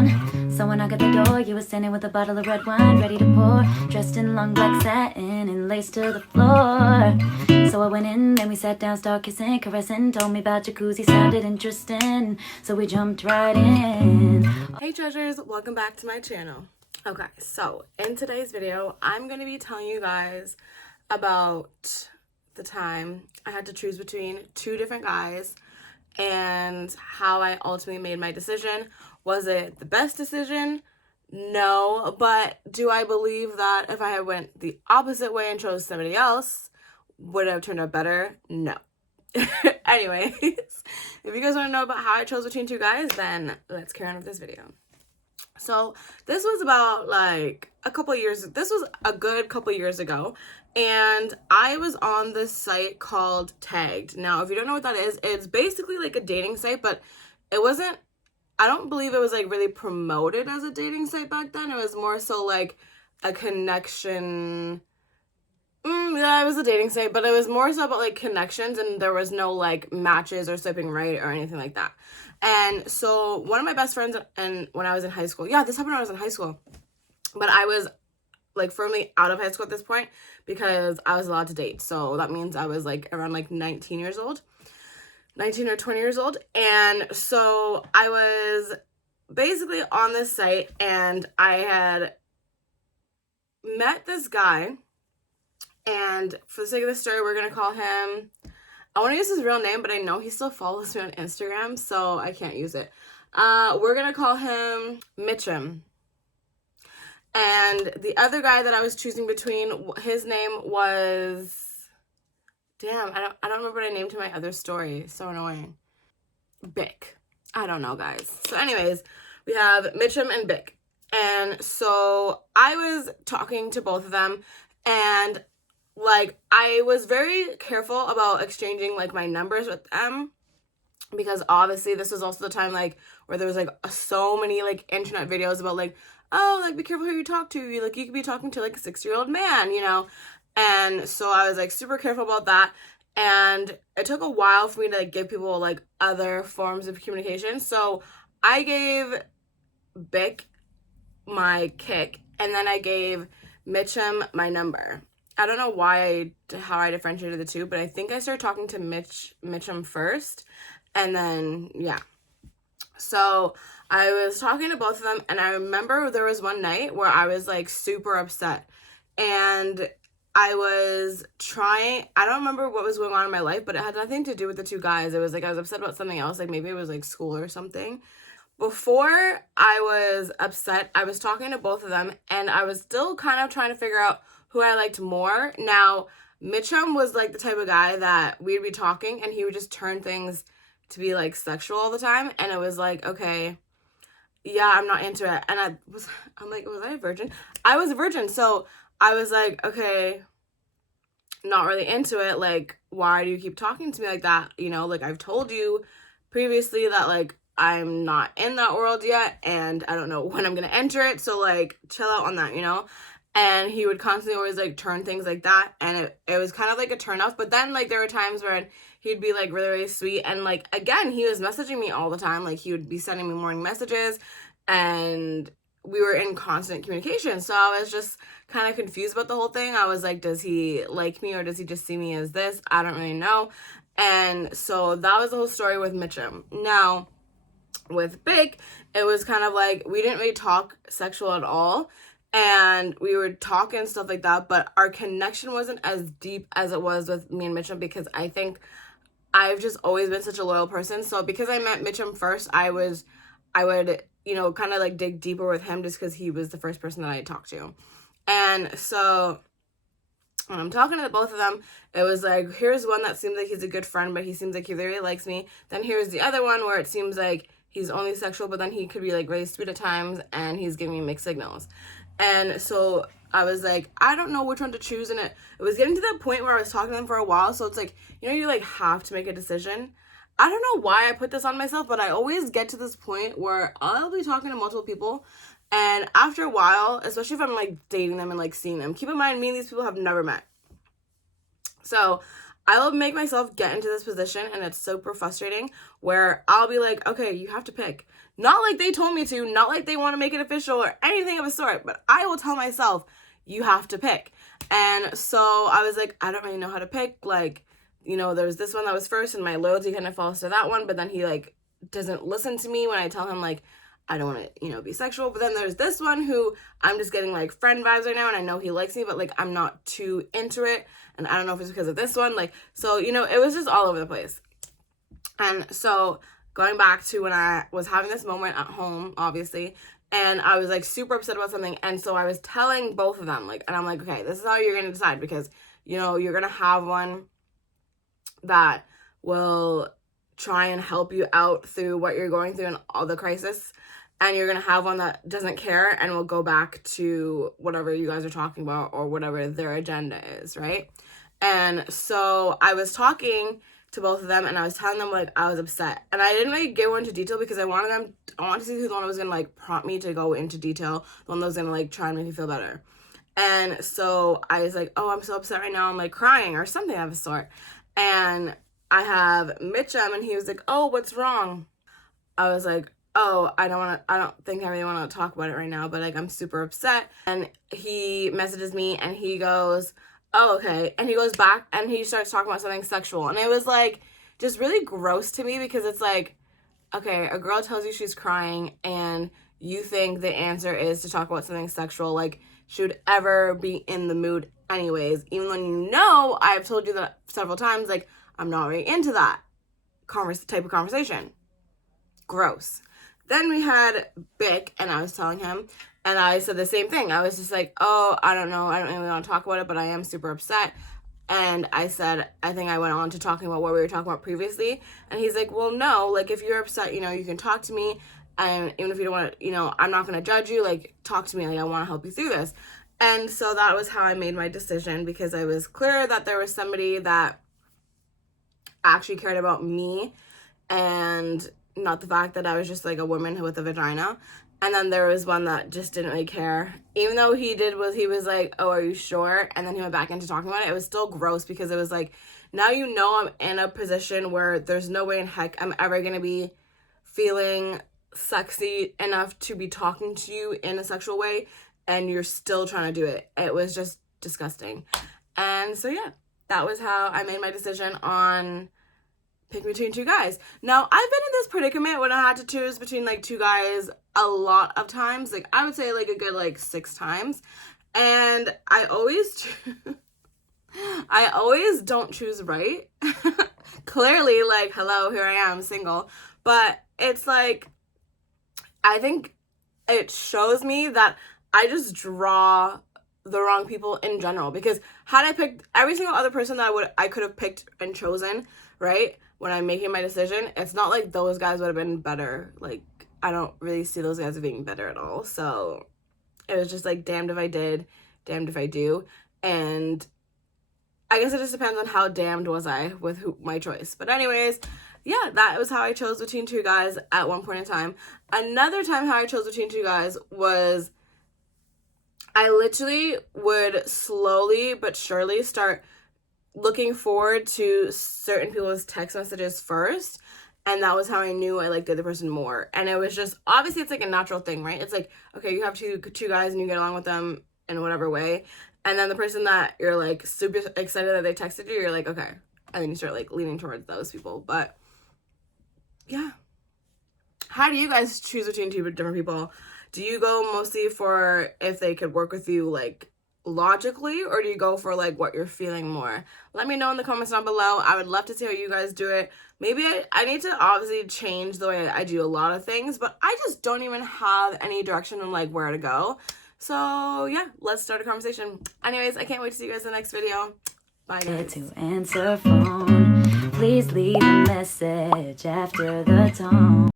on. So when I got the door, you were standing with a bottle of red wine, ready to pour, dressed in long black satin and lace to the floor. So I went in, then we sat down, started kissing, caressing, told me about jacuzzi, sounded interesting, so we jumped right in. Hey treasures, welcome back to my channel. Okay, so in today's video, I'm going to be telling you guys about the time I had to choose between two different guys and how I ultimately made my decision. Was it the best decision? No, but do I believe that if I had went the opposite way and chose somebody else, would it have turned out better? No. Anyways, if you guys want to know about how I chose between two guys, then let's carry on with this video. So this was about like this was a good couple years ago, and I was on this site called Tagged. Now, if you don't know what that is, it's basically like a dating site, but I don't believe it was like really promoted as a dating site back then. It was more so like a connection. Yeah, it was a dating site, but it was more so about like connections, and there was no like matches or swiping right or anything like that. And so one of my best friends, and when I was in high school, yeah, this happened when I was in high school, but I was like firmly out of high school at this point because I was allowed to date. So that means I was like around like 19 or 20 years old. And so I was basically on this site, and I had met this guy. And for the sake of the story, we're going to call him, I want to use his real name, but I know he still follows me on Instagram, so I can't use it. We're going to call him Mitchum. And the other guy that I was choosing between, his name was, damn, I don't remember what I named to my other story. So annoying. Bick. I don't know, guys. So anyways, we have Mitchum and Bick. And so I was talking to both of them, and like, I was very careful about exchanging, like, my numbers with them, because obviously this was also the time, like, where there was, like, so many, like, internet videos about, like, oh, like, be careful who you talk to, like, you could be talking to, like, a 6-year-old man, you know, and so I was, like, super careful about that, and it took a while for me to, like, give people, like, other forms of communication. So I gave Bick my kick, and then I gave Mitchum my number. I don't know how I differentiated the two, but I think I started talking to Mitchum first, and then, yeah. So I was talking to both of them, and I remember there was one night where I was, like, super upset, and I don't remember what was going on in my life, but it had nothing to do with the two guys. It was, like, I was upset about something else, like, maybe it was, like, school or something. Before I was upset, I was talking to both of them, and I was still kind of trying to figure out who I liked more. Now, Mitchum was like the type of guy that we'd be talking and he would just turn things to be like sexual all the time. And it was like, okay, yeah, I'm not into it. And I'm like, was I a virgin? I was a virgin. So I was like, okay, not really into it. Like, why do you keep talking to me like that? You know, like, I've told you previously that, like, I'm not in that world yet, and I don't know when I'm gonna enter it. So, like, chill out on that, you know? And he would constantly always, like, turn things like that, and it was kind of, like, a turn off. But then, like, there were times where he'd be, like, really, really sweet, and, like, again, he was messaging me all the time. Like, he would be sending me morning messages, and we were in constant communication. So I was just kind of confused about the whole thing. I was like, does he like me, or does he just see me as this? I don't really know. And so that was the whole story with Mitchum. Now, with Big, it was kind of like, we didn't really talk sexual at all. And we were talking and stuff like that, but our connection wasn't as deep as it was with me and Mitchum, because I think I've just always been such a loyal person. So because I met Mitchum first, I would, you know, kind of like dig deeper with him just because he was the first person that I talked to. And so when I'm talking to both of them, it was like, here's one that seems like he's a good friend, but he seems like he really likes me. Then here's the other one where it seems like he's only sexual, but then he could be like really sweet at times, and he's giving me mixed signals. And so I was like, I don't know which one to choose. And it was getting to that point where I was talking to them for a while. So it's like, you know, you like have to make a decision. I don't know why I put this on myself, but I always get to this point where I'll be talking to multiple people. And after a while, especially if I'm like dating them and like seeing them, keep in mind, me and these people have never met. So I will make myself get into this position, and it's super frustrating, where I'll be like, okay, you have to pick. Not like they told me to, not like they want to make it official or anything of a sort, but I will tell myself, you have to pick. And so I was like, I don't really know how to pick. Like, you know, there was this one that was first, and my loyalty kind of falls to that one, but then he, like, doesn't listen to me when I tell him, like, I don't want to, you know, be sexual. But then there's this one who I'm just getting, like, friend vibes right now, and I know he likes me, but, like, I'm not too into it. And I don't know if it's because of this one. Like, so, you know, it was just all over the place. And so going back to when I was having this moment at home, obviously, and I was, like, super upset about something. And so I was telling both of them, like, and I'm like, okay, this is how you're going to decide, because, you know, you're going to have one that will try and help you out through what you're going through and all the crisis. And you're going to have one that doesn't care and will go back to whatever you guys are talking about or whatever their agenda is, right? And so I was talking to both of them, and I was telling them, like, I was upset. And I didn't really go into detail because I wanted to see who the one was going to, like, prompt me to go into detail, the one that was going to, like, try and make me feel better. And so I was like, oh, I'm so upset right now. I'm, like, crying or something of the sort. And I have Mitchum, and he was like, oh, what's wrong? I was like, oh, I don't think I really want to talk about it right now, but, like, I'm super upset. And he messages me, and he goes, oh, okay. And he goes back, and he starts talking about something sexual. And it was, like, just really gross to me, because it's like, okay, a girl tells you she's crying, and you think the answer is to talk about something sexual. Like, she would ever be in the mood anyways, even though you know I've told you that several times, like, I'm not really into that type of conversation. Gross. Then we had Bick, and I was telling him, and I said the same thing. I was just like, oh, I don't know. I don't really want to talk about it, but I am super upset. And I said, I think I went on to talking about what we were talking about previously. And he's like, well, no, like, if you're upset, you know, you can talk to me. And even if you don't want to, you know, I'm not going to judge you. Like, talk to me. Like, I want to help you through this. And so that was how I made my decision, because I was clear that there was somebody that actually cared about me and not the fact that I was just, like, a woman with a vagina. And then there was one that just didn't really care. Even though he was like, oh, are you sure? And then he went back into talking about it. It was still gross, because it was like, now you know I'm in a position where there's no way in heck I'm ever going to be feeling sexy enough to be talking to you in a sexual way, and you're still trying to do it. It was just disgusting. And so, yeah, that was how I made my decision on pick between two guys. Now, I've been in this predicament when I had to choose between, like, two guys a lot of times. Like, I would say, like, a good, like, 6 times. And I always don't choose right. Clearly, like, hello, here I am, single. But it's like, I think it shows me that I just draw the wrong people in general. Because had I picked every single other person that I could have picked and chosen, right, when I'm making my decision, it's not like those guys would have been better. Like, I don't really see those guys as being better at all. So it was just like, damned if I did, damned if I do. And I guess it just depends on how damned was I with my choice. But anyways, yeah, that was how I chose between two guys at one point in time. Another time how I chose between two guys was, I literally would slowly but surely start looking forward to certain people's text messages first, and that was how I knew I liked the other person more. And it was just, obviously it's like a natural thing, right? It's like, okay, you have two guys and you get along with them in whatever way, and then the person that you're, like, super excited that they texted you, you're like, okay, and then you start, like, leaning towards those people. But yeah, how do you guys choose between two different people? Do you go mostly for if they could work with you, like, logically, or do you go for, like, what you're feeling more? Let me know in the comments down below. I would love to see how you guys do it. Maybe I need to obviously change the way I do a lot of things, but I just don't even have any direction on, like, where to go. So yeah, let's start a conversation. Anyways, I can't wait to see you guys in the next video. Bye, guys. To answer phone, please leave a message after the tone.